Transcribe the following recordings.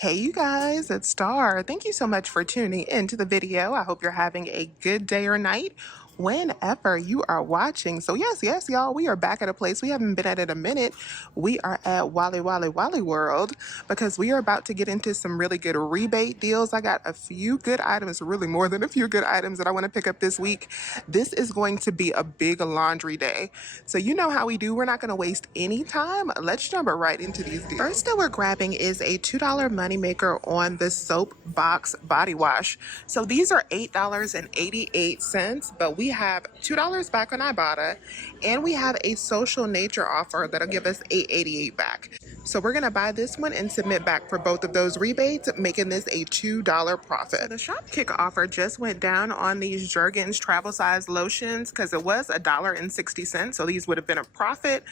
Hey you guys, it's Star. Thank you so much for tuning into the video. I hope you're having a good day or night whenever you are watching. So yes, y'all, we are back at a place we haven't been at in a minute. We are at Wally World because we are about to get into some really good rebate deals. I got a few good items, really more than a few good items that I want to pick up this week. This is going to be a big laundry day. So you know how we do. We're not going to waste any time. Let's jump right into these deals. First that we're grabbing is a $2 moneymaker on the Soap Box Body Wash. So these are $8.88, but we have $2 back on Ibotta, and we have a social nature offer that'll give us $8.88 back. So we're gonna buy this one and submit back for both of those rebates, making this a $2 profit. So the Shopkick offer just went down on these Jergens travel size lotions because it was $1.60, so these would have been a profit.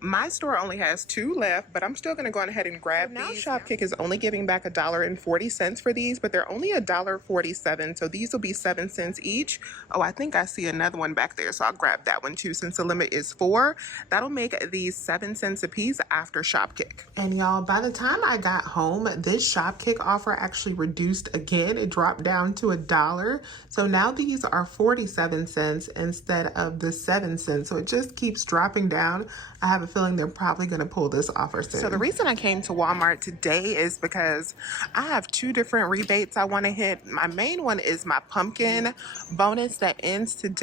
My store only has 2 left, but I'm still gonna go ahead and grab these. Now Shopkick is only giving back $1.40 for these, but they're only $1.47, so these will be 7 cents each. Oh, I think I see another one back there, so I'll grab that one too since the limit is 4. That'll make these 7 cents a piece after Shopkick. And y'all, by the time I got home, this Shopkick offer actually reduced again. It dropped down to $1. So now these are 47 cents instead of the 7 cents. So it just keeps dropping down. I have a feeling they're probably going to pull this offer soon. So the reason I came to Walmart today is because I have 2 different rebates I want to hit. My main one is my pumpkin bonus that ends today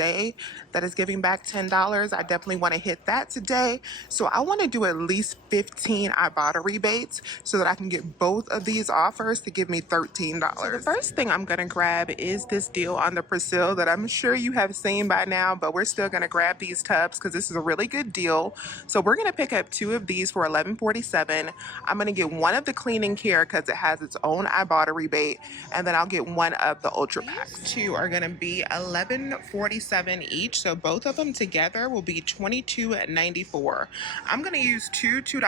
that is giving back $10. I definitely want to hit that today. So I want to do at least 15 Ibotta rebates so that I can get both of these offers to give me $13. So the first thing I'm going to grab is this deal on the Persil that I'm sure you have seen by now, but we're still going to grab these tubs because this is a really good deal. So we're going to pick up 2 of these for $11.47. I'm going to get one of the cleaning care because it has its own Ibotta rebate, and then I'll get one of the ultra packs. These 2 are going to be $11.47 each, so both of them together will be $22.94. I'm going to use 2 $2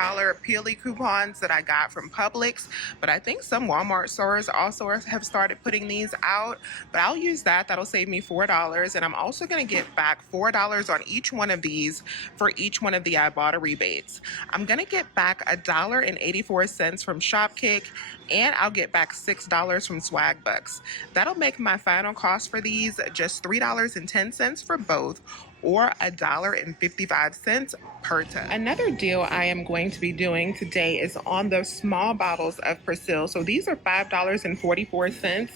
Peely coupons that I got from Publix, but I think some Walmart stores also have started putting these out, but I'll use that. That'll save me $4, and I'm also going to get back $4 on each one of these for each one of the Ibotta rebates. I'm going to get back $1.84 from Shopkick, and I'll get back $6 from Swag Bucks. That'll make my final cost for these just $3.10 for both, or $1.55 per ton. Another deal I am going to be doing today is on the small bottles of Persil. So these are $5.44.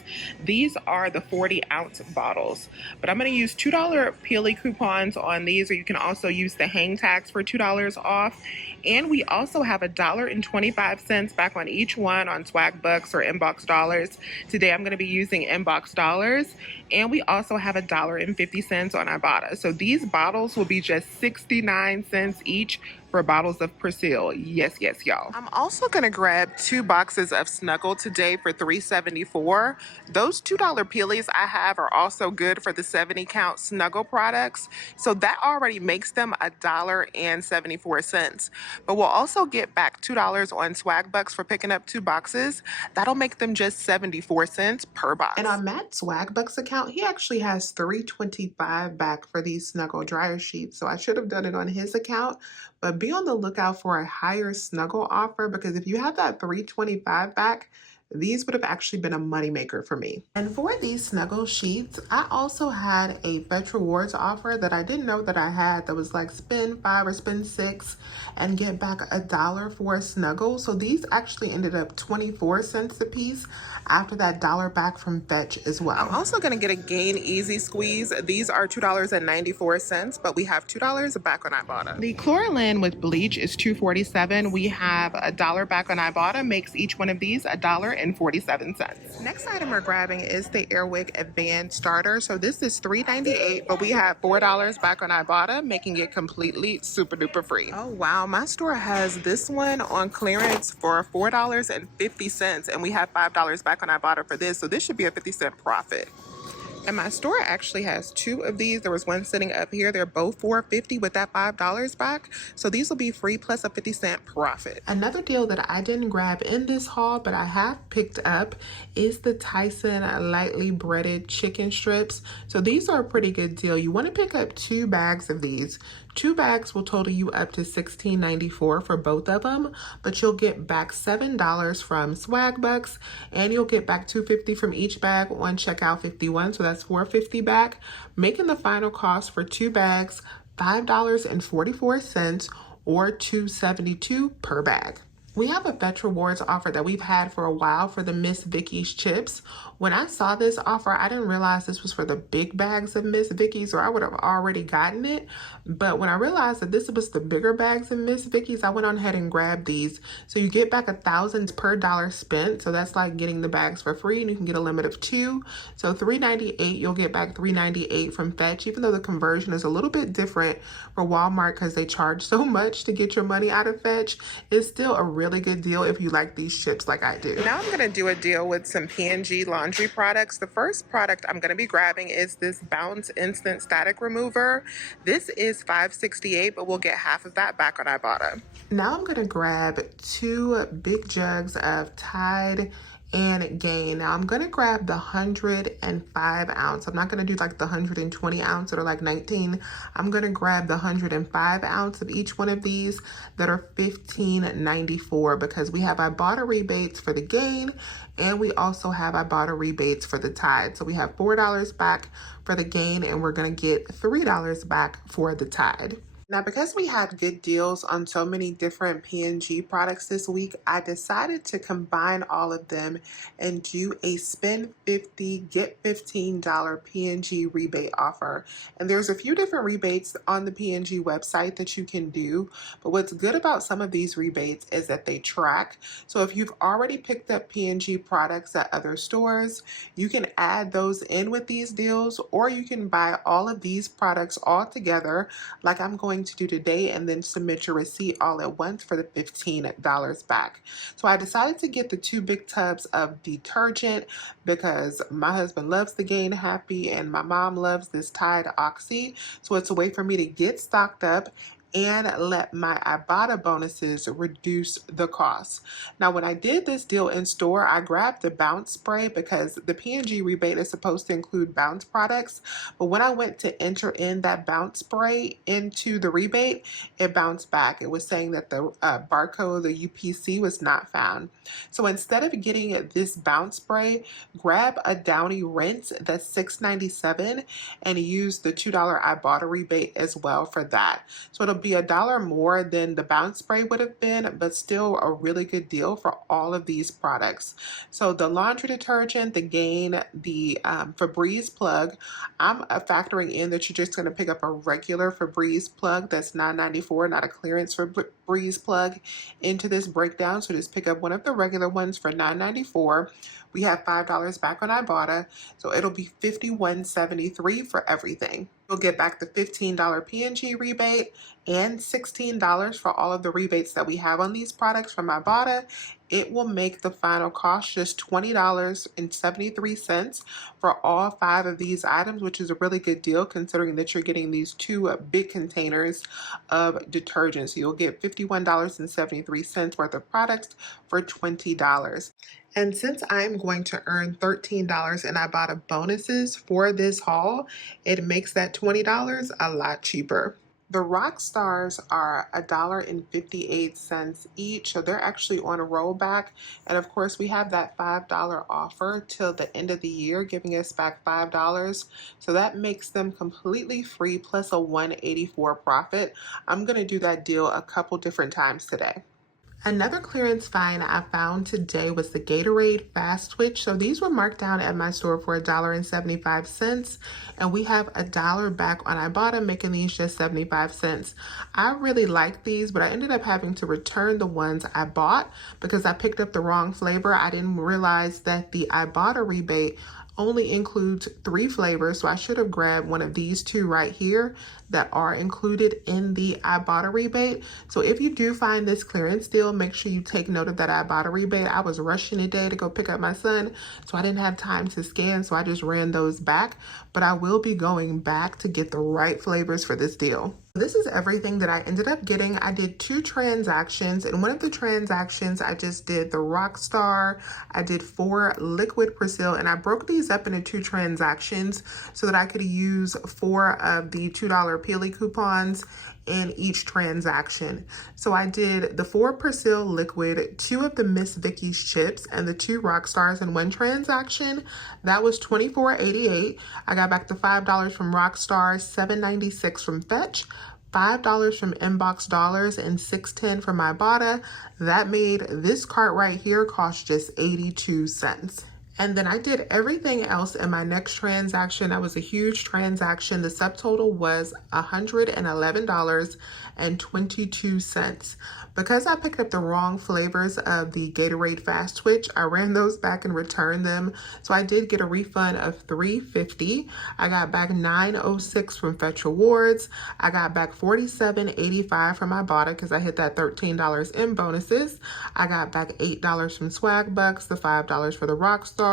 These are the 40-ounce bottles. But I'm going to use $2 Peely coupons on these, or you can also use the hang tags for $2 off. And we also have $1.25 back on each one on Swag Bucks or Inbox Dollars. Today I'm going to be using Inbox Dollars. And we also have $1.50 on Ibotta. So these bottles will be just 69 cents each for bottles of Persil. Yes, y'all. I'm also gonna grab 2 boxes of Snuggle today for $3.74. Those $2 Peelies I have are also good for the 70 count Snuggle products. So that already makes them $1.74. But we'll also get back $2 on Swag Bucks for picking up 2 boxes. That'll make them just 74 cents per box. And on Matt's Swag Bucks account, he actually has $3.25 back for these Snuggle dryer sheets. So I should have done it on his account, but be on the lookout for a higher Snuggle offer, because if you have that $3.25 back, these would have actually been a moneymaker for me. And for these Snuggle sheets, I also had a Fetch Rewards offer that I didn't know that I had that was like spend 5 or spend 6 and get back $1 for a Snuggle. So these actually ended up 24 cents a piece after that $1 back from Fetch as well. I'm also gonna get a Gain Easy Squeeze. These are $2.94, but we have $2 back on Ibotta. The Chloralin with bleach is $2.47. We have $1 back on Ibotta, makes each one of these $1.47. Next item we're grabbing is the Airwick Advanced Starter. So this is $3.98, but we have $4 back on Ibotta, making it completely super duper free. Oh wow, my store has this one on clearance for $4.50, and we have $5 back on Ibotta for this, so this should be a 50-cent profit. And my store actually has 2 of these. There was one sitting up here. They're both $4.50 with that $5 back. So these will be free plus a 50-cent profit. Another deal that I didn't grab in this haul, but I have picked up, is the Tyson lightly breaded chicken strips. So these are a pretty good deal. You want to pick up 2 bags of these. 2 bags will total you up to $16.94 for both of them, but you'll get back $7 from Swag Bucks, and you'll get back $2.50 from each bag on checkout 51, so that's $4.50 back, making the final cost for 2 bags $5.44 or $2.72 per bag. We have a Fetch Rewards offer that we've had for a while for the Miss Vicky's chips. When I saw this offer, I didn't realize this was for the big bags of Miss Vicky's, or I would have already gotten it. But when I realized that this was the bigger bags of Miss Vicky's, I went on ahead and grabbed these. So you get back 1,000 per dollar spent. So that's like getting the bags for free, and you can get a limit of 2. So $3.98, you'll get back $3.98 from Fetch, even though the conversion is a little bit different for Walmart because they charge so much to get your money out of Fetch. It's still a really good deal if you like these chips like I do. Now I'm going to do a deal with some P&G laundry products. The first product I'm going to be grabbing is this Bounce Instant Static Remover. This is $5.68, but we'll get half of that back on Ibotta. Now I'm going to grab 2 big jugs of Tide and Gain. Now I'm going to grab the 105 ounce. I'm not going to do like the 120 ounce that are like 19. I'm going to grab the 105 ounce of each one of these that are $15.94 because we have Ibotta rebates for the Gain, and we also have Ibotta rebates for the Tide. So we have $4 back for the Gain, and we're going to get $3 back for the Tide. Now, because we had good deals on so many different P&G products this week, I decided to combine all of them and do a spend $50, get $15 P&G rebate offer. And there's a few different rebates on the P&G website that you can do. But what's good about some of these rebates is that they track. So if you've already picked up P&G products at other stores, you can add those in with these deals, or you can buy all of these products all together like I'm going to do today, and then submit your receipt all at once for the $15 back. So I decided to get the 2 big tubs of detergent because my husband loves the Gain Happy and my mom loves this Tide Oxy. So it's a way for me to get stocked up and let my Ibotta bonuses reduce the cost. Now, when I did this deal in store, I grabbed the Bounce spray because the P&G rebate is supposed to include Bounce products. But when I went to enter in that Bounce spray into the rebate, it bounced back. It was saying that the barcode, the UPC, was not found. So instead of getting this Bounce spray, grab a Downy rinse that's $6.97 and use the $2 Ibotta rebate as well for that. So it'll be $1 more than the Bounce spray would have been, but still a really good deal for all of these products. So the laundry detergent, the Gain, the Febreze plug, I'm factoring in that you're just going to pick up a regular Febreze plug that's $9.94, not a clearance Febreze plug into this breakdown. So just pick up one of the regular ones for $9.94. We have $5 back on Ibotta, so it'll be $51.73 for everything. You'll get back the $15 P&G rebate and $16 for all of the rebates that we have on these products from Ibotta. It will make the final cost just $20.73 for all 5 of these items, which is a really good deal considering that you're getting these 2 big containers of detergent. So you'll get $51.73 worth of products for $20. And since I'm going to earn $13 in Ibotta bonuses for this haul, it makes that $20 a lot cheaper. The Rockstars are $1.58 each, so they're actually on a rollback. And of course, we have that $5 offer till the end of the year, giving us back $5. So that makes them completely free plus a $1.84 profit. I'm going to do that deal a couple different times today. Another clearance find I found today was the Gatorade Fast Twitch. So these were marked down at my store for $1.75, and we have $1 back on Ibotta, making these just 75 cents. I really like these, but I ended up having to return the ones I bought because I picked up the wrong flavor. I didn't realize that the Ibotta rebate only includes 3 flavors, so I should have grabbed one of these 2 right here that are included in the Ibotta rebate. So if you do find this clearance deal, make sure you take note of that Ibotta rebate. I was rushing today to go pick up my son, so I didn't have time to scan, so I just ran those back, but I will be going back to get the right flavors for this deal. This is everything that I ended up getting. I did 2 transactions, and one of the transactions I just did the Rockstar. I did 4 Liquid Brazil, and I broke these up into 2 transactions so that I could use 4 of the $2 Peely coupons in each transaction. So I did the 4 Persil liquid, 2 of the Miss Vicky's chips, and the 2 Rockstars in one transaction. That was $24.88. I got back the $5 from Rockstar, $7.96 from Fetch, $5 from Inbox Dollars, and $6.10 from Ibotta. That made this cart right here cost just 82 cents. And then I did everything else in my next transaction. That was a huge transaction. The subtotal was $111.22. Because I picked up the wrong flavors of the Gatorade Fast Twitch, I ran those back and returned them. So I did get a refund of $3.50. I got back $9.06 from Fetch Rewards. I got back $47.85 from Ibotta because I hit that $13 in bonuses. I got back $8 from Swag Bucks, the $5 for the Rockstar,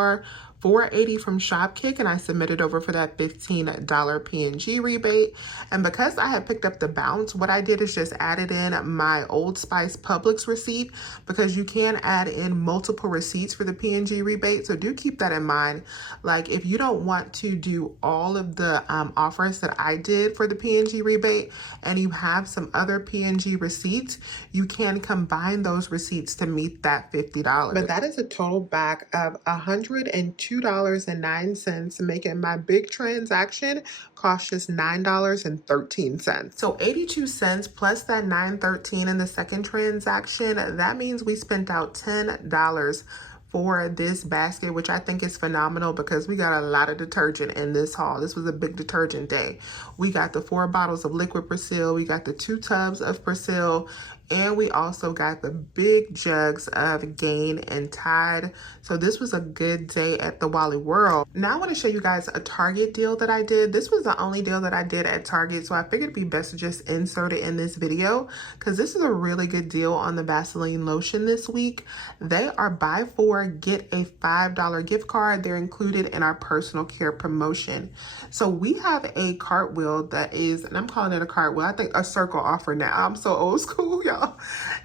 $4.80 from Shopkick, and I submitted over for that $15 P&G rebate. And because I had picked up the bounce, what I did is just added in my Old Spice Publix receipt, because you can add in multiple receipts for the P&G rebate. So do keep that in mind. Like, if you don't want to do all of the offers that I did for the P&G rebate and you have some other P&G receipts, you can combine those receipts to meet that $50. But that is a total back of $102.09, making my big transaction cost just $9.13. So 82 cents plus that $9.13 in the second transaction, that means we spent out $10 for this basket, which I think is phenomenal because we got a lot of detergent in this haul. This was a big detergent day. We got the 4 bottles of liquid Persil, we got the 2 tubs of Persil, and we also got the big jugs of Gain and Tide. So this was a good day at the Wally World. Now I want to show you guys a Target deal that I did. This was the only deal that I did at Target, so I figured it'd be best to just insert it in this video because this is a really good deal on the Vaseline lotion this week. They are buy 4, get a $5 gift card. They're included in our personal care promotion. So we have a cartwheel that is, and I'm calling it a cartwheel, I think a circle offer now. I'm so old school, y'all.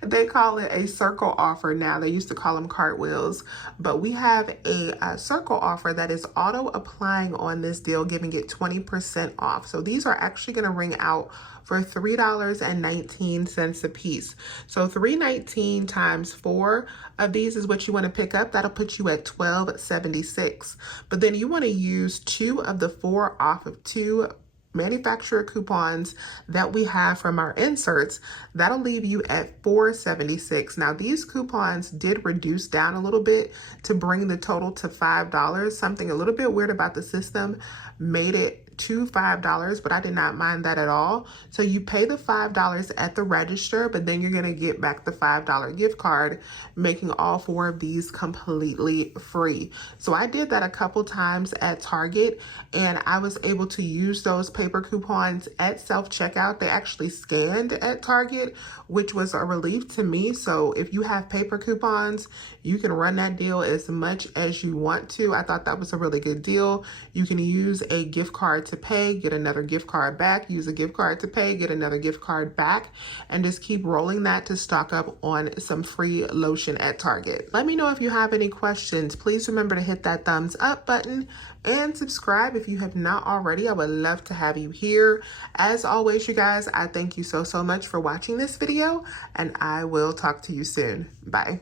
They call it a circle offer now. They used to call them cartwheels, but we have a circle offer that is auto applying on this deal, giving it 20% off. So these are actually going to ring out for $3.19 a piece. So $3.19 times 4 of these is what you want to pick up. That'll put you at $12.76. But then you want to use 2 of the 4 off of 2 manufacturer coupons that we have from our inserts. That'll leave you at $4.76. Now these coupons did reduce down a little bit to bring the total to $5. Something a little bit weird about the system made it to $5, but I did not mind that at all. So you pay the $5 at the register, but then you're gonna get back the $5 gift card, making all 4 of these completely free. So I did that a couple times at Target, and I was able to use those paper coupons at self-checkout. They actually scanned at Target, which was a relief to me. So if you have paper coupons, you can run that deal as much as you want to. I thought that was a really good deal. You can use a gift card to pay, get another gift card back, use a gift card to pay, get another gift card back, and just keep rolling that to stock up on some free lotion at Target. Let me know if you have any questions. Please remember to hit that thumbs up button and subscribe if you have not already. I would love to have you here. As always, you guys, I thank you so much for watching this video, and I will talk to you soon. Bye.